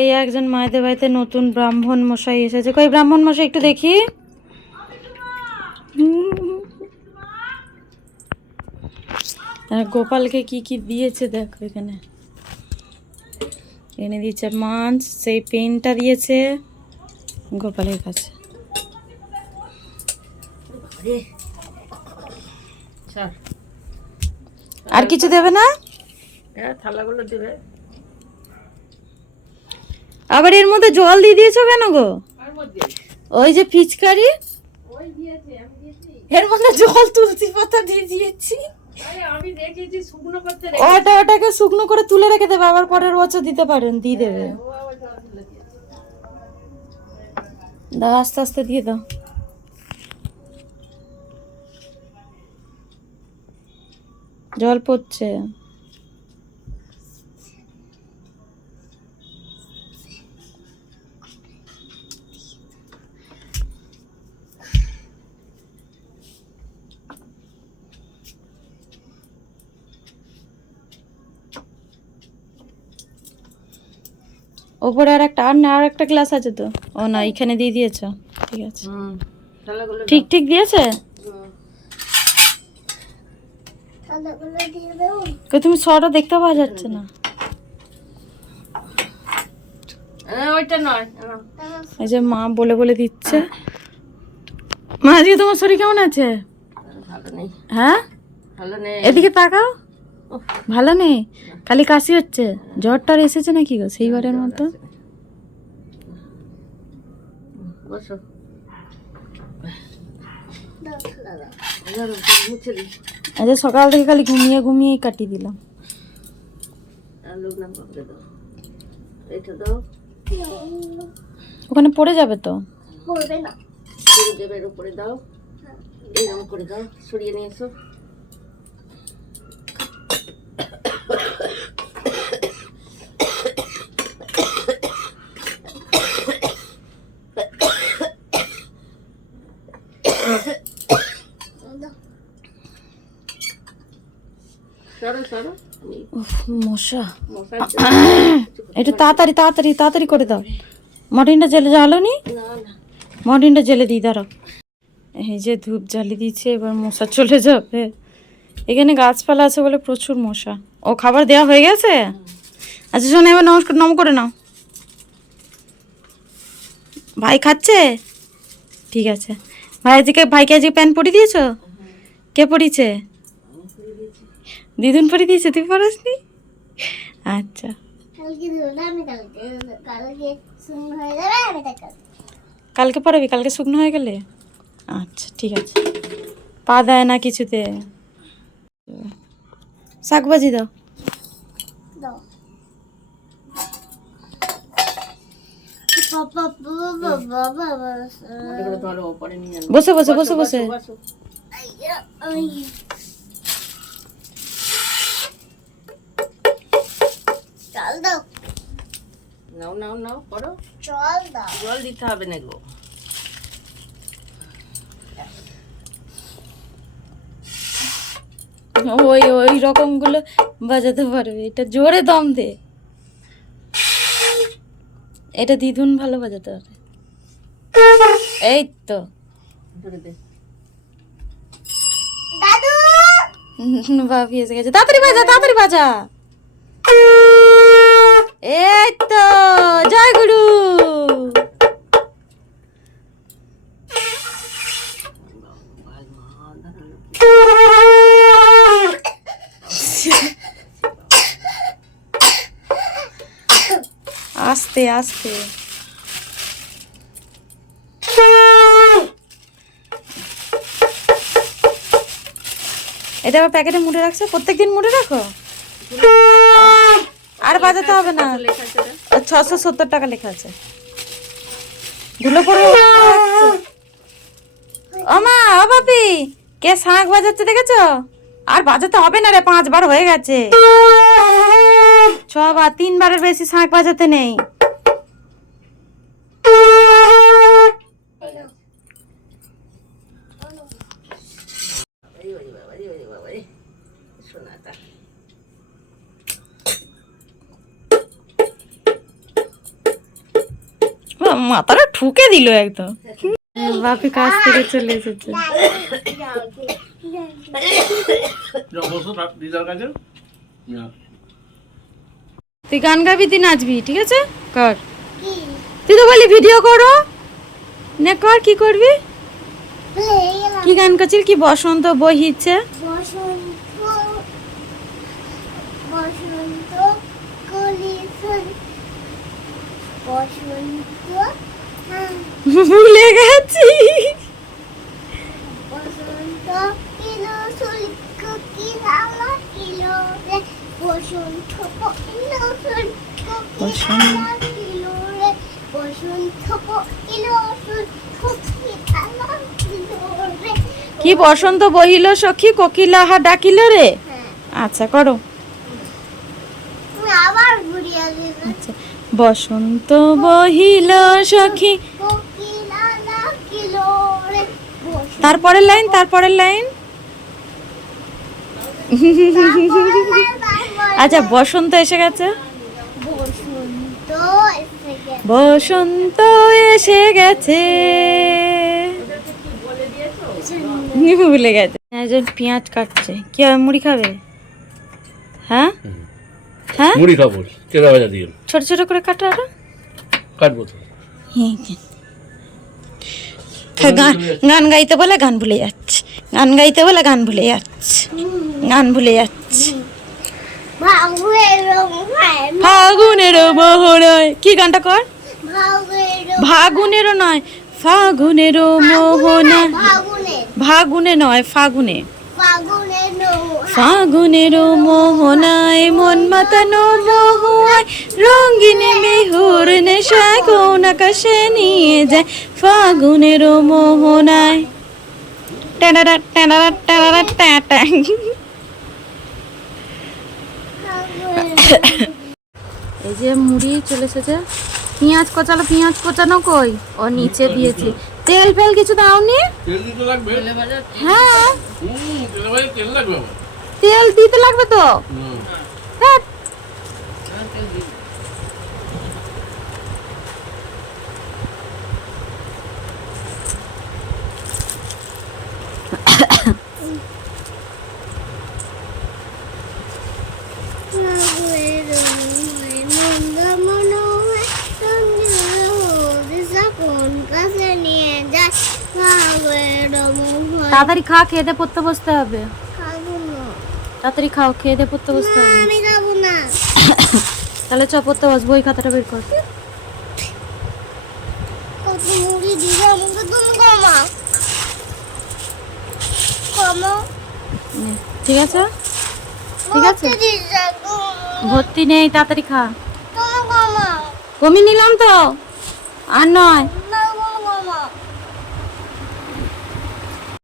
এই একজন মায়েদের বাড়িতে নতুন ব্রাহ্মণ মশাই এসেছে। কই ব্রাহ্মণ মশাই একটু দেখি। গোপালকে কি কি দিয়েছে দেখো, এখানে এনে দিয়েছে মাছ, সেই পেনটা দিয়েছে গোপালের কাছে। আর কিছু দেবে না? থালাগুলো দেবে। আবার এর মধ্যে জল দিয়ে দিয়েছো কেন গো? ওই যে পিচকারি, এর মধ্যে জল তুলসী পাতা দিয়ে দিয়েছি। আমি দেখেছি শুকনো করতে। ওটাকে শুকনো করে তুলে রেখে দেবে, আবার পরের বছর দিতে পারেন, দিয়ে দেবে। দাও আস্তে আস্তে দিয়ে দাও। জল পড়ছে। ওপরে আর একটা গ্লাস আছে তো? ও না, এখানে দিয়ে দিয়েছো, ঠিক আছে। ঠিক ঠিক দিয়েছে। তুমি সরটা দেখতে পাওয়া যাচ্ছে না। ওইটা নয়। এই যে মা বলে বলে দিচ্ছে। মা আজকে তোমার শরীর কেমন আছে? ভালো নেই। হ্যাঁ, ভালো নেই। এদিকে তাকাও। ভালো নেই, খালি কাশি হচ্ছে। জ্বরটার এসেছে নাকি গো সেইবারের মতো? বসো। আজ সকাল থেকে খালি ঘুমিয়ে ঘুমিয়েই কাটিয়ে দিলাম। ওখানে পড়ে যাবে তো। পড়বে না, দেবের উপরে দাও, এইরকম করে দাও, সরিয়ে নিয়ে এসো। মশা, একটু তাড়াতাড়ি তাড়াতাড়ি তাড়াতাড়ি করে দাও। মর্টিনটা জেলে জ্বালো নি? মর্টিনটা জেলে দিই, দাঁড়াও। এই যে ধূপ জ্বালিয়ে দিচ্ছে, এবার মশা চলে যাবে। এখানে গাছপালা আছে বলে প্রচুর মশা। ও খাবার দেওয়া হয়ে গেছে? আচ্ছা শোনো, এবার নমস্কার নম করে নাও। ভাই খাচ্ছে? ঠিক আছে। ভাইকে আজকে প্যান্ট পরিয়ে দিয়েছ? কে পরিয়েছে? দিদুন পরিয়ে দিয়েছে, তুই পরাসনি? আচ্ছা, কালকে পরাবি, কালকে শুকনো হয়ে গেলে। আচ্ছা ঠিক আছে। পা দেয় না কিছুতে। শাক ভাজি দাও। বসে বসে বসে বসে। জল দাও। নাও নাও নাও, করো। জল দাও। জল দিতে হবে না গো। ওই ওই রকম গুলো বাজাতে পারবে। এটা জোরে দম দে। এটা দিদুন ভালো বাজাতে পারে। এই তো ভাবি এসে গেছে। তাড়াতাড়ি বাজা, তাড়াতাড়ি বাজা। এই তো, জয় গুরু। আস্তে আস্তে। এটা আবার প্যাকেটে মুড়ে রাখছে, প্রত্যেকদিন মুড়ে রাখো। আর বাজাতে হবে না। 670 টাকা লেখা আছে। ধুলো পড়ে। ও মা, ও বাপি, কে শাঁখ বাজাচ্ছে দেখেছো? আর বাজাতে হবে না রে, 5 বার হয়ে গেছে। 6 বার, 3 বারের বেশি শাঁখ বাজাতে নেই। মাথাটা ঠুকে দিল একদম। বাপি কাছ থেকে চলে এসেছে। তুই গান গাবি, তুই নাচবি, ঠিক আছে? কর। তুই তো বলি ভিডিও করো না, কর। কি করবি? কি গান করছিস? কি বসন্ত বহিছে? ভুলে গেছি। কি বসন্ত বহিল সখী কোকিলাহা ডাকিল রে। আচ্ছা করো। আচ্ছা, বসন্ত বহিল সখী। তারপরের লাইন, তারপরের লাইন। আচ্ছা, বসন্ত এসে গেছে। বসন্ত এসে গেছে। ভুলে গেছে। একজন পেঁয়াজ কাটছে। কি হবে, মুড়ি খাবে? হ্যাঁ হ্যাঁ, মুড়ি খাবো, তেলা ভাজা দিয়ে ছোট ছোট করে কাটো। আরো কাটবো তো। গান গাইতে বলে গান ভুলে যাচ্ছে, গান গাইতে বলে গান ভুলে যাচ্ছে, গান ভুলে যাচ্ছে। ফাগুনেরও মোহনায়, কি গানটা কর? ভাগুনেরও নয়, ফাগুনেরও মোহনা। ভাগুনে নয়, ফাগুনে। ফাগুনেরও মোহনায় মন মাতানো মোহনায় রঙিনে মেহুর নেশায় কোন আকাশে নিয়ে যায়। ফাগুনেরও মোহনায়। টানারা টানারা টানারা টাটা। এই যে মুড়ি চলে এসেছে। পেঁয়াজ কোচালো, পেঁয়াজ কোচানো কই? ও নিচে দিয়েছে। তেল ফেল কিছু দাওনি? তেল দিতে লাগবে? হ্যাঁ, তেল লাগবে আবার। তেল দিতে লাগবে তো। হ্যাঁ, তাড়াতাড়ি খা, খেয়ে দে, পড়তে বসতে হবে। তাড়াতাড়ি খাও, খেয়ে দে, পড়তে বসতে হবে। তাহলে চ, পড়তে বস, বই খাতাটা বের কর। নে, ঠিক আছে, ঠিক আছে। ভর্তি নেই, তাড়াতাড়ি খা। কমিয়ে নিলাম তো, আর নয়।